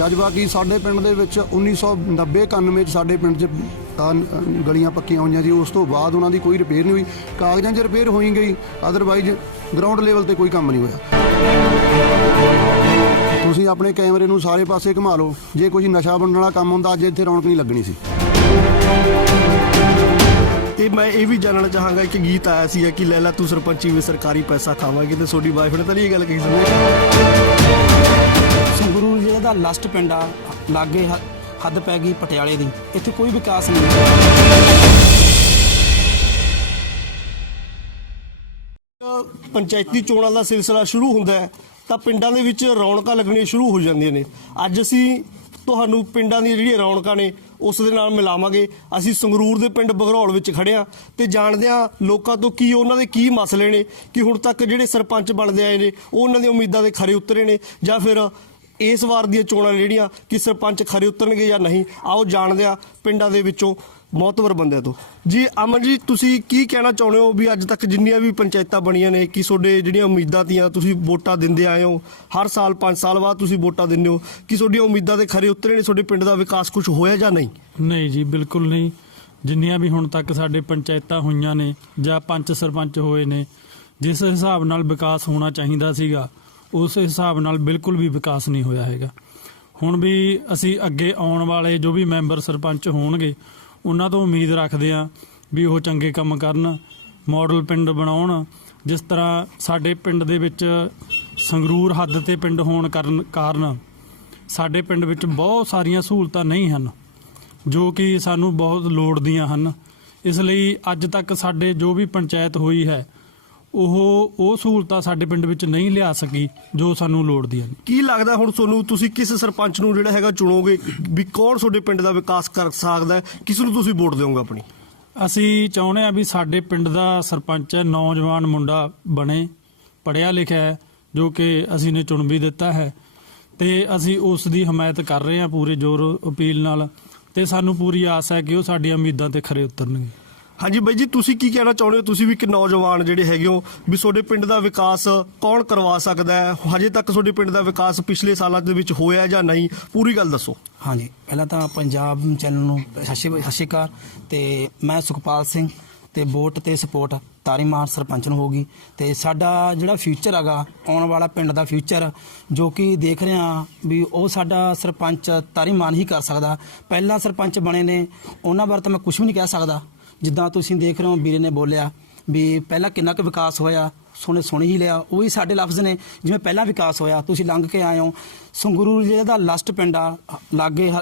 ਜਜ਼ਬਾ ਕੀ ਸਾਡੇ ਪਿੰਡ ਦੇ ਵਿੱਚ 1990 91 ਚ ਸਾਡੇ ਪਿੰਡ 'ਚ ਗਲੀਆਂ ਪੱਕੀਆਂ ਹੋਈਆਂ ਸੀ। ਉਸ ਤੋਂ ਬਾਅਦ ਉਹਨਾਂ ਦੀ ਕੋਈ ਰਿਪੇਅਰ ਨਹੀਂ ਹੋਈ। ਕਾਗਜ਼ਾਂ 'ਚ ਰਿਪੇਅਰ ਹੋਈ ਗਈ। ਅਦਰਵਾਈਜ਼ ਗਰਾਊਂਡ ਲੈਵਲ ਤੇ ਕੋਈ ਕੰਮ ਨਹੀਂ ਹੋਇਆ। ਤੁਸੀਂ ਆਪਣੇ ਕੈਮਰੇ ਨੂੰ ਸਾਰੇ ਪਾਸੇ ਘੁਮਾ ਲਓ। ਜੇ ਕੋਈ ਨਸ਼ਾ ਵੰਡਣ ਵਾਲਾ ਕੰਮ ਹੁੰਦਾ, ਅੱਜ ਇੱਥੇ ਰੌਣਕ ਨਹੀਂ ਲੱਗਣੀ ਸੀ। ਤੇ ਮੈਂ ਇਹ ਵੀ ਜਾਣਨਾ ਚਾਹਾਂਗਾ ਕਿ ਗੀਤ ਆਇਆ ਸੀ ਕਿ ਲੈਲਾ ਤੂੰ ਸਰਪੰਚੀ ਵਿੱਚ ਸਰਕਾਰੀ ਪੈਸਾ ਖਾਵਾਂਗੇ ਤੇ ਤੁਹਾਡੀ ਵਾਈਫ ਨੇ ਤਾਂ ਨਹੀਂ ਇਹ ਗੱਲ ਕਹੀ ਸੀ। ਦਾ ਲਾਸਟ ਪਿੰਡ ਆ, ਲਾਗੇ ਹ- ਹੱਦ ਪੈ ਗਈ ਪਟਿਆਲੇ ਦੀ। ਇੱਥੇ ਕੋਈ ਵਿਕਾਸ ਨਹੀਂ। ਪੰਚਾਇਤੀ ਚੋਣਾਂ ਦਾ ਸਿਲਸਿਲਾ ਸ਼ੁਰੂ ਹੁੰਦਾ ਹੈ, ਤਾਂ ਪਿੰਡਾਂ ਦੇ ਵਿੱਚ ਰੌਣਕਾਂ ਲੱਗਣੀਆਂ ਸ਼ੁਰੂ ਹੋ ਜਾਂਦੀਆਂ ਨੇ। ਅੱਜ ਅਸੀਂ ਤੁਹਾਨੂੰ ਪਿੰਡਾਂ ਦੀਆਂ ਜਿਹੜੀਆਂ ਰੌਣਕਾਂ ਨੇ, ਉਸ ਦੇ ਨਾਲ ਮਿਲਾਵਾਂਗੇ। ਅਸੀਂ ਸੰਗਰੂਰ ਦੇ ਪਿੰਡ ਬਗਰੌਲ ਵਿੱਚ ਖੜੇ ਹਾਂ ਤੇ ਜਾਣਦੇ ਆ ਲੋਕਾਂ ਤੋਂ ਕੀ ਉਹਨਾਂ ਦੇ ਕੀ ਮਸਲੇ ਨੇ, ਕਿ ਹੁਣ ਤੱਕ ਜਿਹੜੇ ਸਰਪੰਚ ਬਣਦੇ ਆਏ ਨੇ, ਉਹ ਉਹਨਾਂ ਦੀਆਂ ਉਮੀਦਾਂ ਦੇ ਖਰੇ ਉਤਰੇ ਨੇ, ਜਾਂ ਫਿਰ ਇਸ ਵਾਰ ਦੀਆਂ ਚੋਣਾਂ ਜਿਹੜੀਆਂ ਕਿ ਸਰਪੰਚ ਖਰੇ ਉਤਰਨਗੇ ਜਾਂ ਨਹੀਂ, ਆਓ ਜਾਣਦੇ ਆ ਪਿੰਡਾਂ ਦੇ ਵਿੱਚੋਂ ਮੌਤਵਰ ਬੰਦਿਆਂ ਤੋਂ। ਜੀ ਅਮਨ ਜੀ ਤੁਸੀਂ ਕੀ ਕਹਿਣਾ ਚਾਹੁੰਦੇ ਹੋ ਵੀ ਅੱਜ ਤੱਕ ਜਿੰਨੀਆਂ ਵੀ ਪੰਚਾਇਤਾਂ ਬਣੀਆਂ ਨੇ, ਕਿ ਤੁਹਾਡੇ ਜਿਹੜੀਆਂ ਉਮੀਦਾਂ ਤੀਆਂ, ਤੁਸੀਂ ਵੋਟਾਂ ਦਿੰਦੇ ਆਏ ਹੋ? ਹਰ ਸਾਲ 5 ਸਾਲ ਬਾਅਦ ਤੁਸੀਂ ਵੋਟਾਂ ਦਿੰਦੇ ਹੋ। ਕਿ ਤੁਹਾਡੀਆਂ ਉਮੀਦਾਂ ਦੇ ਖਰੇ ਉਤਰੇ ਨੇ, ਤੁਹਾਡੇ ਪਿੰਡ ਦਾ ਵਿਕਾਸ ਕੁਝ ਹੋਇਆ ਜਾਂ ਨਹੀਂ? ਨਹੀਂ ਜੀ, ਬਿਲਕੁਲ ਨਹੀਂ। ਜਿੰਨੀਆਂ ਵੀ ਹੁਣ ਤੱਕ ਸਾਡੇ ਪੰਚਾਇਤਾਂ ਹੋਈਆਂ ਨੇ ਜਾਂ ਪੰਚ ਸਰਪੰਚ ਹੋਏ ਨੇ, ਜਿਸ ਹਿਸਾਬ ਨਾਲ ਵਿਕਾਸ ਹੋਣਾ ਚਾਹੀਦਾ ਸੀਗਾ ਉਸ ਹਿਸਾਬ ਨਾਲ ਬਿਲਕੁਲ ਵੀ ਵਿਕਾਸ ਨਹੀਂ ਹੋਇਆ ਹੈਗਾ। ਹੁਣ ਵੀ ਅਸੀਂ ਅੱਗੇ ਆਉਣ ਵਾਲੇ ਜੋ ਵੀ ਮੈਂਬਰ ਸਰਪੰਚ ਹੋਣਗੇ, ਉਹਨਾਂ ਤੋਂ ਉਮੀਦ ਰੱਖਦੇ ਹਾਂ ਵੀ ਉਹ ਚੰਗੇ ਕੰਮ ਕਰਨ, ਮਾਡਲ ਪਿੰਡ ਬਣਾਉਣ, ਜਿਸ ਤਰ੍ਹਾਂ ਸਾਡੇ ਪਿੰਡ ਦੇ ਵਿੱਚ ਸੰਗਰੂਰ ਹੱਦ ਤੇ ਪਿੰਡ ਹੋਣ ਕਾਰਨ ਕਾਰਨ ਸਾਡੇ ਪਿੰਡ ਵਿੱਚ ਬਹੁਤ ਸਾਰੀਆਂ ਸਹੂਲਤਾਂ ਨਹੀਂ ਹਨ, ਜੋ ਕਿ ਸਾਨੂੰ ਬਹੁਤ ਲੋੜ ਦੀਆਂ ਹਨ। ਇਸ ਲਈ ਅੱਜ ਤੱਕ ਸਾਡੇ ਜੋ ਵੀ ਪੰਚਾਇਤ ਹੋਈ ਹੈ ਉਹ ਉਹ ਸਹੂਲਤਾਂ ਸਾਡੇ ਪਿੰਡ ਵਿੱਚ ਨਹੀਂ ਲਿਆ ਸਕੀ ਜੋ ਸਾਨੂੰ ਲੋੜ ਦੀਆਂ ਨੇ। ਕੀ ਲੱਗਦਾ ਹੁਣ ਤੁਹਾਨੂੰ ਤੁਸੀਂ ਕਿਸ ਸਰਪੰਚ ਨੂੰ ਜਿਹੜਾ ਹੈਗਾ ਚੁਣੋਗੇ ਵੀ ਕੌਣ ਤੁਹਾਡੇ ਪਿੰਡ ਦਾ ਵਿਕਾਸ ਕਰ ਸਕਦਾ ਹੈ? ਕਿਸ ਨੂੰ ਤੁਸੀਂ ਵੋਟ ਦਿਓਗੇ ਆਪਣੀ? ਅਸੀਂ ਚਾਹੁੰਦੇ ਹਾਂ ਵੀ ਸਾਡੇ ਪਿੰਡ ਦਾ ਸਰਪੰਚ ਹੈ ਨੌਜਵਾਨ ਮੁੰਡਾ ਬਣੇ ਪੜਿਆ ਲਿਖਿਆ ਹੈ ਜੋ ਕਿ ਅਸੀਂ ਨੇ ਚੁਣ ਵੀ ਦਿੱਤਾ ਹੈ। ਤੇ ਅਸੀਂ ਉਸ ਦੀ ਹਮਾਇਤ ਕਰ ਰਹੇ ਹਾਂ ਪੂਰੇ ਜ਼ੋਰ ਅਪੀਲ ਨਾਲ ਤੇ ਸਾਨੂੰ ਪੂਰੀ ਆਸ ਹੈ ਕਿ ਉਹ ਸਾਡੀਆਂ ਉਮੀਦਾਂ ਤੇ ਖਰੇ ਉਤਰਨਗੇ। ਹਾਂਜੀ ਬਾਈ ਜੀ, ਤੁਸੀਂ ਕੀ ਕਹਿਣਾ ਚਾਹੁੰਦੇ ਹੋ? ਤੁਸੀਂ ਵੀ ਇੱਕ ਨੌਜਵਾਨ ਜਿਹੜੇ ਹੈਗੇ ਹੋ, ਵੀ ਤੁਹਾਡੇ ਪਿੰਡ ਦਾ ਵਿਕਾਸ ਕੌਣ ਕਰਵਾ ਸਕਦਾ ਹੈ? ਹਜੇ ਤੱਕ ਤੁਹਾਡੇ ਪਿੰਡ ਦਾ ਵਿਕਾਸ ਪਿਛਲੇ ਸਾਲਾਂ ਦੇ ਵਿੱਚ ਹੋਇਆ ਜਾਂ ਨਹੀਂ? ਪੂਰੀ ਗੱਲ ਦੱਸੋ। ਹਾਂਜੀ, ਪਹਿਲਾਂ ਤਾਂ ਪੰਜਾਬ ਚੈਨਲ ਨੂੰ ਸਤਿ ਸ਼੍ਰੀ ਸਤਿ ਸ਼੍ਰੀ ਅਕਾਲ। ਤੇ ਮੈਂ ਸੁਖਪਾਲ ਸਿੰਘ ਤੇ ਵੋਟ ਤੇ ਸਪੋਰਟ ਤਾਰੀਮਾਨ ਸਰਪੰਚ ਨੂੰ ਹੋਗੀ ਤੇ ਸਾਡਾ ਜਿਹੜਾ ਫਿਊਚਰ ਹੈਗਾ, ਆਉਣ ਵਾਲਾ ਪਿੰਡ ਦਾ ਫਿਊਚਰ ਜੋ ਕਿ ਦੇਖ ਰਹੇ ਹਾਂ ਵੀ ਉਹ ਸਾਡਾ ਸਰਪੰਚ ਤਾਰੀਮਾਨ ਹੀ ਕਰ ਸਕਦਾ। ਪਹਿਲਾਂ ਸਰਪੰਚ ਬਣੇ ਨੇ, ਉਹਨਾਂ ਬਾਰੇ ਤਾਂ ਮੈਂ ਕੁਝ ਵੀ ਨਹੀਂ ਕਹਿ ਸਕਦਾ। ਜਿੱਦਾਂ ਤੁਸੀਂ ਦੇਖ ਰਹੇ ਹੋ ਵੀਰੇ ਨੇ ਬੋਲਿਆ ਵੀ ਪਹਿਲਾਂ ਕਿੰਨਾ ਕੁ ਵਿਕਾਸ ਹੋਇਆ ਸੋਨੇ ਸੁਣ ਹੀ ਲਿਆ। ਉਹੀ ਸਾਡੇ ਲਫ਼ਜ਼ ਨੇ। ਜਿਵੇਂ ਪਹਿਲਾਂ ਵਿਕਾਸ ਹੋਇਆ, ਤੁਸੀਂ ਲੰਘ ਕੇ ਆਏ ਹੋ। ਸੰਗਰੂਰ ਜ਼ਿਲ੍ਹੇ ਦਾ ਲਾਸਟ ਪਿੰਡ ਆ, ਲਾਗੇ ਹ-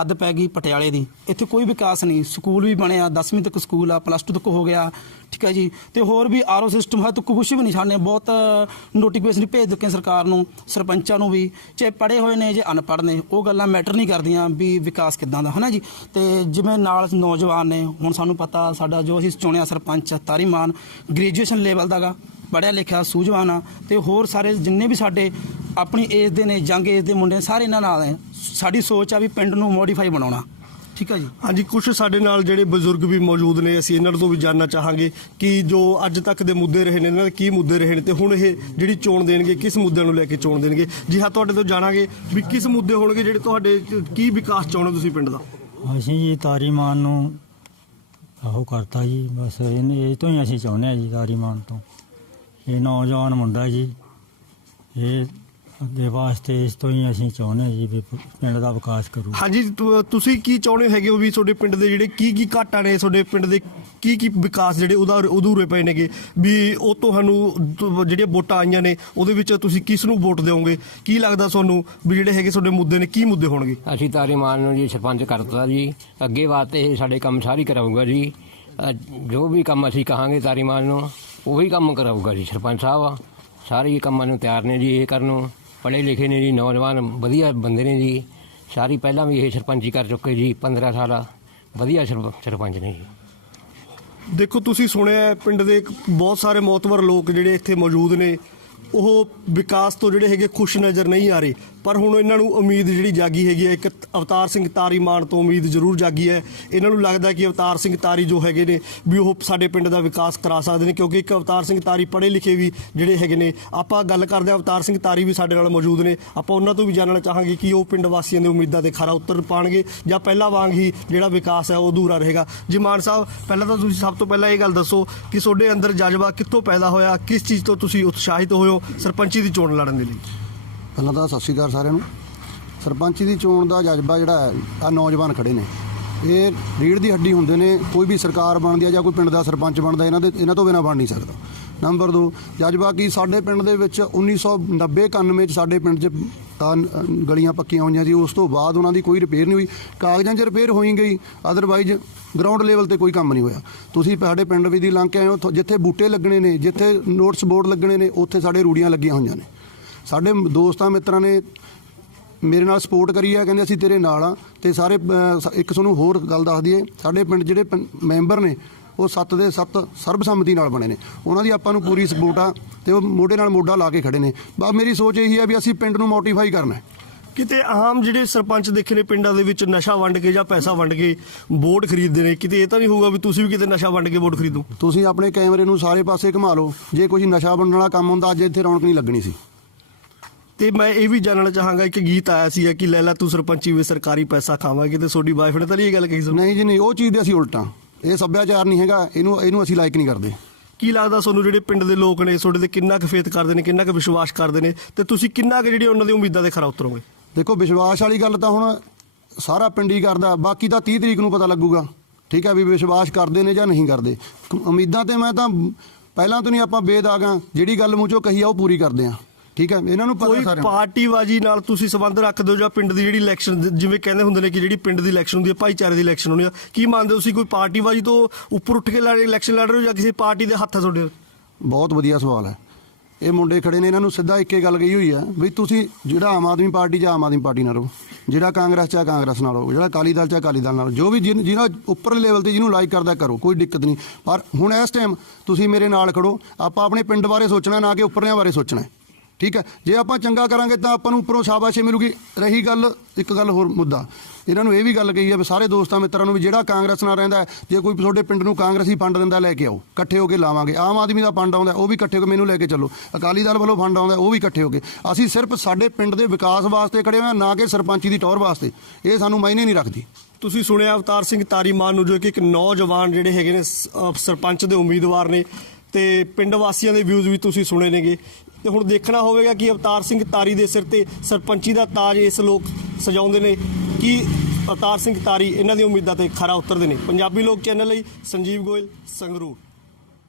ਹੱਦ ਪੈ ਗਈ ਪਟਿਆਲੇ ਦੀ। ਇੱਥੇ ਕੋਈ ਵਿਕਾਸ ਨਹੀਂ। ਸਕੂਲ ਵੀ ਬਣਿਆ 10ਵੀਂ ਤੱਕ ਸਕੂਲ ਆ ਪਲੱਸ 2 ਤੱਕ ਹੋ ਗਿਆ। ਠੀਕ ਹੈ ਜੀ। ਤੇ ਹੋਰ ਵੀ ਆਰਓ ਸਿਸਟਮ ਹੈ ਤੱਕ ਕੁਝ ਵੀ ਨਹੀਂ ਸਾਡੇ ਬਹੁਤ ਨੋਟੀਫਿਕੇਸ਼ਨ ਭੇਜ ਦਿੱਤੇ ਸਰਕਾਰ ਨੂੰ, ਸਰਪੰਚਾਂ ਨੂੰ ਵੀ। ਚਾਹੇ ਪੜ੍ਹੇ ਹੋਏ ਨੇ ਜੇ ਅਨਪੜ੍ਹ ਨੇ, ਉਹ ਗੱਲਾਂ ਮੈਟਰ ਨਹੀਂ ਕਰਦੀਆਂ ਵੀ ਵਿਕਾਸ ਕਿੱਦਾਂ ਦਾ, ਹਨਾ ਜੀ? ਤੇ ਜਿਵੇਂ ਨਾਲ ਨੌਜਵਾਨ ਨੇ, ਹੁਣ ਸਾਨੂੰ ਪਤਾ, ਸਾਡਾ ਜੋ ਅਸੀਂ ਚੁਣਿਆ ਸਰਪੰਚ ਤਾਰੀਮਾਨ ਗ੍ਰੈਜੂਏਸ਼ਨ ਲੈਵਲ ਦਾਗਾ ਪੜ੍ਹਿਆ ਲਿਖਿਆ ਸੂਝਵਾਨ ਆ ਤੇ ਹੋਰ ਸਾਰੇ ਜਿੰਨੇ ਵੀ ਸਾਡੇ ਆਪਣੀ ਏਜ ਦੇ ਨੇ ਜੰਗ ਏਜ ਦੇ ਮੁੰਡੇ ਸਾਰੇ ਇਹਨਾਂ ਨਾਲ ਨੇ। ਸਾਡੀ ਸੋਚ ਆ ਵੀ ਪਿੰਡ ਨੂੰ ਮੋਡੀਫਾਈ ਬਣਾਉਣਾ। ਠੀਕ ਆ ਜੀ? ਹਾਂਜੀ ਕੁਝ ਸਾਡੇ ਨਾਲ ਜਿਹੜੇ ਬਜ਼ੁਰਗ ਵੀ ਮੌਜੂਦ ਨੇ ਅਸੀਂ ਇਹਨਾਂ ਤੋਂ ਵੀ ਜਾਨਣਾ ਚਾਹਾਂਗੇ ਕਿ ਜੋ ਅੱਜ ਤੱਕ ਦੇ ਮੁੱਦੇ ਰਹੇ ਨੇ ਇਹਨਾਂ ਦੇ ਕੀ ਮੁੱਦੇ ਰਹੇ ਨੇ ਤੇ ਹੁਣ ਇਹ ਜਿਹੜੀ ਚੋਣ ਦੇਣਗੇ ਕਿਸ ਮੁੱਦਿਆਂ ਨੂੰ ਲੈ ਕੇ ਚੋਣ ਦੇਣਗੇ? ਜੀ ਹਾਂ ਤੁਹਾਡੇ ਤੋਂ ਜਾਣਾਂਗੇ ਵੀ ਕਿਸ ਮੁੱਦੇ ਹੋਣਗੇ ਜਿਹੜੇ ਤੁਹਾਡੇ ਕੀ ਵਿਕਾਸ ਚਾਹੁੰਦੇ ਤੁਸੀਂ ਪਿੰਡ ਦਾ? ਅਸੀਂ ਜੀ ਤਾਰੀਮਾਨ ਨੂੰ ਆਹੋ ਕਰਤਾ ਜੀ ਬਸ ਇਹਨੇ ਇਹ ਤੋਂ ਹੀ ਅਸੀਂ ਚਾਹੁੰਦੇ ਹਾਂ ਜੀ ਤਾਰੀਮਾਨ ਤੋਂ। ਇਹ ਨੌਜਵਾਨ ਮੁੰਡਾ ਜੀ ਇਹ ਅੱਗੇ ਵਾਸਤੇ ਇਸ ਤੋਂ ਹੀ ਅਸੀਂ ਚਾਹੁੰਦੇ ਹਾਂ ਜੀ ਵੀ ਪਿੰਡ ਦਾ ਵਿਕਾਸ ਕਰੂ। ਹਾਂਜੀ ਤੁ- ਤੁਸੀਂ ਕੀ ਚਾਹੁੰਦੇ ਹੈਗੇ ਹੋ ਵੀ ਤੁਹਾਡੇ ਪਿੰਡ ਦੇ ਜਿਹੜੇ ਕੀ ਕੀ ਘਾਟਾਂ ਨੇ ਤੁਹਾਡੇ ਪਿੰਡ ਦੇ ਕੀ ਕੀ ਵਿਕਾਸ ਜਿਹੜੇ ਉਹਦਾ ਅਧੂਰੇ ਪਏ ਨੇਗੇ? ਵੀ ਉਹ ਤੁਹਾਨੂੰ ਦ- ਜਿਹੜੀਆਂ ਵੋਟਾਂ ਆਈਆਂ ਨੇ ਉਹਦੇ ਵਿੱਚ ਤੁਸੀਂ ਕਿਸ ਨੂੰ ਵੋਟ ਦਿਓਗੇ? ਕੀ ਲੱਗਦਾ ਤੁਹਾਨੂੰ ਵੀ ਜਿਹੜੇ ਹੈਗੇ ਤੁਹਾਡੇ ਮੁੱਦੇ ਨੇ ਕੀ ਮੁੱਦੇ ਹੋਣਗੇ? ਅਸੀਂ ਤਾਰੀਮਾਨ ਨੂੰ ਜੀ ਸਰਪੰਚ ਕਰਤਾ ਜੀ। ਅੱਗੇ ਵਾਸਤੇ ਇਹ ਸਾਡੇ ਕੰਮ ਸਾਰੀ ਕਰਾਊਗਾ ਜੀ। ਅ, ਜੋ ਵੀ ਕੰਮ ਅਸੀਂ ਕਹਾਂਗੇ ਤਾਰੀਮਾਨ ਨੂੰ। ਉਹੀ ਕੰਮ ਕਰਾਊਗਾ ਜੀ ਸਰਪੰਚ ਸਾਹਿਬ ਆ। ਸਾਰੇ ਹੀ ਕੰਮਾਂ ਨੂੰ ਤਿਆਰ ਨੇ ਜੀ ਇਹ ਕਰਨ ਨੂੰ। ਪੜ੍ਹੇ ਲਿਖੇ ਨੇ ਜੀ ਨੌਜਵਾਨ ਵਧੀਆ ਬੰਦੇ ਨੇ ਜੀ। ਸਾਰੀ ਪਹਿਲਾਂ ਵੀ ਇਹ ਸਰਪੰਚੀ ਕਰ ਚੁੱਕੇ ਜੀ 15 ਸਾਲ ਵਧੀਆ ਸਰਪ- ਸਰਪੰਚ ਨੇ ਜੀ। ਦੇਖੋ ਤੁਸੀਂ ਸੁਣਿਆ ਹੈ, ਪਿੰਡ ਦੇ ਇੱਕ ਬਹੁਤ ਸਾਰੇ ਮੌਤਵਰ ਲੋਕ ਜਿਹੜੇ ਇੱਥੇ ਮੌਜੂਦ ਨੇ। ਉਹ ਵਿਕਾਸ ਤੋਂ ਜਿਹੜੇ ਹੈਗੇ ਖੁਸ਼ ਨਜ਼ਰ ਨਹੀਂ ਆ ਰਹੇ। ਪਰ ਹੁਣ ਇਹਨਾਂ ਨੂੰ ਉਮੀਦ ਜਿਹੜੀ ਜਾਗੀ ਹੈਗੀ ਹੈ, ਇੱਕ ਅਵਤਾਰ ਸਿੰਘ ਤਾਰੀ ਮਾਨ ਤੋਂ ਉਮੀਦ ਜ਼ਰੂਰ ਜਾਗੀ ਹੈ। ਇਹਨਾਂ ਨੂੰ ਲੱਗਦਾ ਕਿ ਅਵਤਾਰ ਸਿੰਘ ਤਾਰੀ ਜੋ ਹੈਗੇ ਨੇ ਵੀ ਉਹ ਸਾਡੇ ਪਿੰਡ ਦਾ ਵਿਕਾਸ ਕਰਾ ਸਕਦੇ ਨੇ, ਕਿਉਂਕਿ ਇੱਕ ਅਵਤਾਰ ਸਿੰਘ ਤਾਰੀ ਪੜ੍ਹੇ ਲਿਖੇ ਵੀ ਜਿਹੜੇ ਹੈਗੇ ਨੇ, ਆਪਾਂ ਗੱਲ ਕਰਦੇ ਹਾਂ, ਅਵਤਾਰ ਸਿੰਘ ਤਾਰੀ ਵੀ ਸਾਡੇ ਨਾਲ ਮੌਜੂਦ ਨੇ। ਆਪਾਂ ਉਹਨਾਂ ਤੋਂ ਵੀ ਜਾਣਨਾ ਚਾਹਾਂਗੇ ਕਿ ਉਹ ਪਿੰਡ ਵਾਸੀਆਂ ਦੇ ਉਮੀਦਾਂ ਤੇ ਖਰਾ ਉਤਰ ਪਾਣਗੇ ਜਾਂ ਪਹਿਲਾਂ ਵਾਂਗ ਹੀ ਜਿਹੜਾ ਵਿਕਾਸ ਹੈ ਉਹ ਅਧੂਰਾ ਰਹੇਗਾ। ਜੀ ਮਾਨ ਸਾਹਿਬ, ਪਹਿਲਾਂ ਤਾਂ ਤੁਸੀਂ ਸਭ ਤੋਂ ਪਹਿਲਾਂ ਇਹ ਗੱਲ ਦੱਸੋ ਕਿ ਤੁਹਾਡੇ ਅੰਦਰ ਜਜ਼ਬਾ ਕਿੱਥੋਂ ਪੈਦਾ ਹੋਇਆ, ਕਿਸ ਚੀਜ਼ ਤੋਂ ਤੁਸੀਂ ਉਤਸ਼ਾਹਿਤ ਹੋਏ ਹੋ? ਸਰਪੰਚੀ ਦੀ ਚੋਣ ਲੜਨ ਦੇ ਲਈ? ਪਹਿਲਾਂ ਤਾਂ ਸਤਿ ਸ਼੍ਰੀ ਅਕਾਲ ਸਾਰਿਆਂ ਨੂੰ। ਸਰਪੰਚੀ ਦੀ ਚੋਣ ਦਾ ਜਜ਼ਬਾ ਜਿਹੜਾ ਹੈ, ਆ ਨੌਜਵਾਨ ਖੜੇ ਨੇ। ਇਹ ਰੀੜ ਦੀ ਹੱਡੀ ਹੁੰਦੇ ਨੇ, ਕੋਈ ਵੀ ਸਰਕਾਰ ਬਣਦੀ ਹੈ ਜਾਂ ਕੋਈ ਪਿੰਡ ਦਾ ਸਰਪੰਚ ਬਣਦਾ, ਇਹਨਾਂ ਦੇ ਇਹਨਾਂ ਤੋਂ ਬਿਨਾਂ ਬਣ ਨਹੀਂ ਸਕਦਾ। ਨੰਬਰ 2 ਜਜ਼ਬਾ ਕੀ ਸਾਡੇ ਪਿੰਡ ਦੇ ਵਿੱਚ 1990 91 ਚ ਸਾਡੇ ਪਿੰਡ 'ਚ ਤਾਂ ਗਲੀਆਂ ਪੱਕੀਆਂ ਹੋਈਆਂ ਸੀ। ਉਸ ਤੋਂ ਬਾਅਦ ਉਹਨਾਂ ਦੀ ਕੋਈ ਰਿਪੇਅਰ ਨਹੀਂ ਹੋਈ। ਕਾਗਜ਼ਾਂ 'ਚ ਰਿਪੇਅਰ ਹੋਈ ਗਈ। ਅਦਰਵਾਈਜ਼ ਗਰਾਊਂਡ ਲੈਵਲ ਤੇ ਕੋਈ ਕੰਮ ਨਹੀਂ ਹੋਇਆ। ਤੁਸੀਂ ਸਾਡੇ ਪਿੰਡ ਵੀ ਦੀ ਲੰਘ ਕੇ ਆਏ ਹੋ। ਜਿੱਥੇ ਬੂਟੇ ਲੱਗਣੇ ਨੇ, ਜਿੱਥੇ ਨੋਟਸ ਬੋਰਡ ਲੱਗਣੇ ਨੇ, ਉੱਥੇ ਸਾਡੇ ਰੂੜੀਆਂ ਲੱਗੀਆਂ ਹੋਈਆਂ ਨੇ। ਸਾਡੇ ਦੋਸਤਾਂ, ਮਿੱਤਰਾਂ ਨੇ ਮੇਰੇ ਨਾਲ ਸਪੋਰਟ ਕਰੀ ਆ। ਕਹਿੰਦੇ ਅਸੀਂ ਤੇਰੇ ਨਾਲ ਆ। ਤੇ ਸਾਰੇ ਇੱਕ ਤੁਹਾਨੂੰ ਹੋਰ ਗੱਲ ਦੱਸ ਦਈਏ। ਸਾਡੇ ਪਿੰਡ ਜਿਹੜੇ ਪੰ- ਮੈਂਬਰ ਨੇ ਉਹ ਸੱਤ ਦੇ ਸੱਤ ਸਰਬਸੰਮਤੀ ਨਾਲ ਬਣੇ ਨੇ। ਉਹਨਾਂ ਦੀ ਆਪਾਂ ਨੂੰ ਪੂਰੀ ਸਪੋਰਟ ਆ ਤੇ ਉਹ ਮੋਢੇ ਨਾਲ ਮੋਢਾ ਲਾ ਕੇ ਖੜੇ ਨੇ। ਬਸ ਮੇਰੀ ਸੋਚ ਇਹੀ ਆ ਵੀ ਅਸੀਂ ਪਿੰਡ ਨੂੰ ਮੋਟੀਫਾਈ ਕਰਨਾ ਹੈ। ਕਿਤੇ ਆਮ ਜਿਹੜੇ ਸਰਪੰਚ ਦੇਖੇ ਨੇ ਪਿੰਡਾਂ ਦੇ ਵਿੱਚ ਨਸ਼ਾ ਵੰਡ ਕੇ ਜਾਂ ਪੈਸਾ ਵੰਡ ਕੇ ਵੋਟ ਖਰੀਦਦੇ ਨੇ ਕਿਤੇ ਇਹ ਤਾਂ ਨਹੀਂ ਹੋਊਗਾ ਵੀ ਤੁਸੀਂ ਵੀ ਕਿਤੇ ਨਸ਼ਾ ਵੰਡ ਕੇ ਵੋਟ ਖਰੀਦੋ? ਤੁਸੀਂ ਆਪਣੇ ਕੈਮਰੇ ਨੂੰ ਸਾਰੇ ਪਾਸੇ ਘੁਮਾ ਲਓ। ਜੇ ਕੋਈ ਨਸ਼ਾ ਵੰਡਣ ਵਾਲਾ ਕੰਮ ਹੁੰਦਾ ਅੱਜ ਇੱਥੇ ਰੌਣਕ ਨਹੀਂ ਲੱਗਣੀ ਸੀ। ਤੇ ਮੈਂ ਇਹ ਵੀ ਜਾਣਨਾ ਚਾਹਾਂਗਾ ਇੱਕ ਗੀਤ ਆਇਆ ਸੀ ਕਿ ਲੈਲਾ ਤੂੰ ਸਰਪੰਚੀ ਵਿੱਚ ਸਰਕਾਰੀ ਪੈਸਾ ਖਾਵਾਂਗੇ ਤੇ ਤੁਹਾਡੀ ਵਾਈਫ ਨੇ ਤਾਂ ਇਹ ਗੱਲ ਕਹੀ ਸੀ? ਨਹੀਂ ਜੀ ਨਹੀਂ ਉਹ ਚੀਜ਼ ਦੇ ਅਸੀਂ ਉਲਟਾਂ। ਇਹ ਸੱਭਿਆਚਾਰ ਨਹੀਂ ਹੈਗਾ ਇਹਨੂੰ ਇਹਨੂੰ ਅਸੀਂ ਲਾਈਕ ਨਹੀਂ ਕਰਦੇ। ਕੀ ਲੱਗਦਾ ਤੁਹਾਨੂੰ ਜਿਹੜੇ ਪਿੰਡ ਦੇ ਲੋਕ ਨੇ ਤੁਹਾਡੇ ਤੇ ਕਿੰਨਾ ਕੁ ਫੇਥ ਕਰਦੇ ਨੇ ਕਿੰਨਾ ਕੁ ਵਿਸ਼ਵਾਸ ਕਰਦੇ ਨੇ? ਤੇ ਤੁਸੀਂ ਕਿੰਨਾ ਕੁ ਜਿਹੜੀ ਉਹਨਾਂ ਦੀ ਉਮੀਦਾਂ ਤੇ ਖਰਾ ਉਤਰੋਗੇ? ਦੇਖੋ ਵਿਸ਼ਵਾਸ ਵਾਲੀ ਗੱਲ ਤਾਂ ਹੁਣ ਸਾਰਾ ਪਿੰਡ ਹੀ ਕਰਦਾ ਬਾਕੀ ਤਾਂ 30 ਤਰੀਕ ਨੂੰ ਪਤਾ ਲੱਗੂਗਾ ਠੀਕ ਹੈ ਵੀ ਵਿਸ਼ਵਾਸ ਕਰਦੇ ਨੇ ਜਾਂ ਨਹੀਂ ਕਰਦੇ। ਉਮੀਦਾਂ ਤੇ ਮੈਂ ਤਾਂ ਪਹਿਲਾਂ ਤੋਂ ਨਹੀਂ ਆਪਾਂ ਬੇਦਾਗਾਂ ਜਿਹੜੀ ਗੱਲ ਮੂੰਹ ਚੋਂ ਕਹੀ ਆ ਉਹ ਪੂਰੀ ਕਰਦੇ ਆ ਠੀਕ ਹੈ ਇਹਨਾਂ ਨੂੰ ਪਤਾ ਕੋਈ ਸਾਰਿਆਂ ਨੂੰ। ਪਾਰਟੀਬਾਜੀ ਨਾਲ ਤੁਸੀਂ ਸੰਬੰਧ ਰੱਖਦੇ ਹੋ ਜਾਂ ਪਿੰਡ ਦੀ ਜਿਹੜੀ ਇਲੈਕਸ਼ਨ ਜਿਵੇਂ ਕਹਿੰਦੇ ਹੁੰਦੇ ਨੇ ਕਿ ਜਿਹੜੀ ਪਿੰਡ ਦੀ ਇਲੈਕਸ਼ਨ ਹੁੰਦੀ ਹੈ ਭਾਈਚਾਰੇ ਦੀ ਇਲੈਕਸ਼ਨ ਹੁੰਦੀ ਹੈ ਕੀ ਮੰਨਦੇ ਹੋ ਤੁਸੀਂ ਕੋਈ ਪਾਰਟੀਬਾਜੀ ਤੋਂ ਉੱਪਰ ਉੱਠ ਕੇ ਲੜ ਇਲੈਕਸ਼ਨ ਲੜ ਰਹੇ ਹੋ ਜਾਂ ਕਿਸੇ ਪਾਰਟੀ ਦੇ ਹੱਥ ਆ ਤੁਹਾਡੇ ਬਹੁਤ ਵਧੀਆ ਸਵਾਲ ਹੈ। ਇਹ ਮੁੰਡੇ ਖੜੇ ਨੇ ਇਹਨਾਂ ਨੂੰ ਸਿੱਧਾ ਇੱਕੇ ਗੱਲ ਕਹੀ ਹੋਈ ਹੈ ਵੀ ਤੁਸੀਂ ਜਿਹੜਾ ਆਮ ਆਦਮੀ ਪਾਰਟੀ 'ਚ ਆਮ ਆਦਮੀ ਪਾਰਟੀ ਨਾਲ ਰਹੋ ਜਿਹੜਾ ਕਾਂਗਰਸ 'ਚ ਕਾਂਗਰਸ ਨਾਲ ਰਹੋ ਜਿਹੜਾ ਅਕਾਲੀ ਦਲ 'ਚ ਅਕਾਲੀ ਦਲ ਨਾਲ ਜੋ ਵੀ ਜਿਹਨ- ਜਿਹਨਾਂ ਉੱਪਰਲੇ ਲੈਵਲ ਤੇ ਜਿਹਨੂੰ ਲਾਈਕ ਕਰਦਾ ਕਰੋ ਕੋਈ ਦਿੱਕਤ ਨਹੀਂ। ਪਰ ਹੁਣ ਇਸ ਟਾਈਮ ਤੁਸੀਂ ਮੇਰੇ ਨਾਲ ਖੜੋ ਆਪਾਂ ਆਪਣੇ ਪਿੰਡ ਬਾਰੇ ਸੋਚਣਾ ਨਾ ਕਿ ਉੱਪਰਲਿਆਂ ਬਾਰੇ ਸੋਚਣਾ ਹੈ। ਠੀਕ ਹੈ? ਜੇ ਆਪਾਂ ਚੰਗਾ ਕਰਾਂਗੇ ਤਾਂ ਆਪਾਂ ਨੂੰ ਉੱਪਰੋਂ ਸ਼ਾਬਾਸ਼ੇ ਮਿਲੂਗੀ। ਰਹੀ ਗੱਲ, ਇੱਕ ਗੱਲ ਹੋਰ ਮੁੱਦਾ। ਇਹਨਾਂ ਨੂੰ ਇਹ ਵੀ ਗੱਲ ਕਹੀ ਹੈ ਵੀ ਸਾਰੇ ਦੋਸਤਾਂ ਮਿੱਤਰਾਂ ਨੂੰ ਵੀ ਜਿਹੜਾ ਕਾਂਗਰਸ ਨਾਲ ਰਹਿੰਦਾ ਜੇ ਕੋਈ ਤੁਹਾਡੇ ਪਿੰਡ ਨੂੰ ਕਾਂਗਰਸੀ ਫੰਡ ਦਿੰਦਾ ਲੈ ਕੇ ਆਓ, ਇਕੱਠੇ ਹੋ ਕੇ ਲਾਵਾਂਗੇ। ਆਮ ਆਦਮੀ ਦਾ ਫੰਡ ਆਉਂਦਾ, ਉਹ ਵੀ ਇਕੱਠੇ ਹੋ ਕੇ ਮੈਨੂੰ ਲੈ ਕੇ ਚੱਲੋ। ਅਕਾਲੀ ਦਲ ਵੱਲੋਂ ਫੰਡ ਆਉਂਦਾ, ਉਹ ਵੀ ਇਕੱਠੇ ਹੋ ਕੇ। ਅਸੀਂ ਸਿਰਫ ਸਾਡੇ ਪਿੰਡ ਦੇ ਵਿਕਾਸ ਵਾਸਤੇ ਖੜੇ ਹੋਏ ਹਾਂ, ਨਾ ਕਿ ਸਰਪੰਚੀ ਦੀ ਟੌਰ ਵਾਸਤੇ। ਇਹ ਸਾਨੂੰ ਮਾਇਨੇ ਨਹੀਂ ਰੱਖਦੀ। ਤੁਸੀਂ ਸੁਣਿਆ ਅਵਤਾਰ ਸਿੰਘ ਤਾਰੀਮਾਨ ਨੂੰ, ਜੋ ਕਿ ਇੱਕ ਨੌਜਵਾਨ ਜਿਹੜੇ ਹੈਗੇ ਨੇ ਸਰਪੰਚ ਦੇ ਉਮੀਦਵਾਰ ਨੇ। ਤੇ ਪਿੰਡ ਵਾਸੀਆਂ ਦੇ ਵਿਊਜ਼ ਵੀ ਤੁਸੀਂ ਸੁਣੇ ਨੇਗੇ। ਤੇ ਹੁਣ ਦੇਖਣਾ ਹੋਵੇਗਾ ਕਿ ਅਵਤਾਰ ਸਿੰਘ ਤਾਰੀ ਦੇ ਸਿਰ ਤੇ ਸਰਪੰਚੀ ਦਾ ਤਾਜ ਇਸ ਲੋਕ ਸਜਾਉਂਦੇ ਨੇ। ਕਿ ਅਵਤਾਰ ਸਿੰਘ ਤਾਰੀ ਇਹਨਾਂ ਦੀਆਂ ਉਮੀਦਾਂ ਤੇ ਖਰਾ ਉਤਰਦੇ ਨੇ? ਪੰਜਾਬੀ ਲੋਕ ਚੈਨਲ ਲਈ ਸੰਜੀਵ ਗੋਇਲ, ਸੰਗਰੂਰ।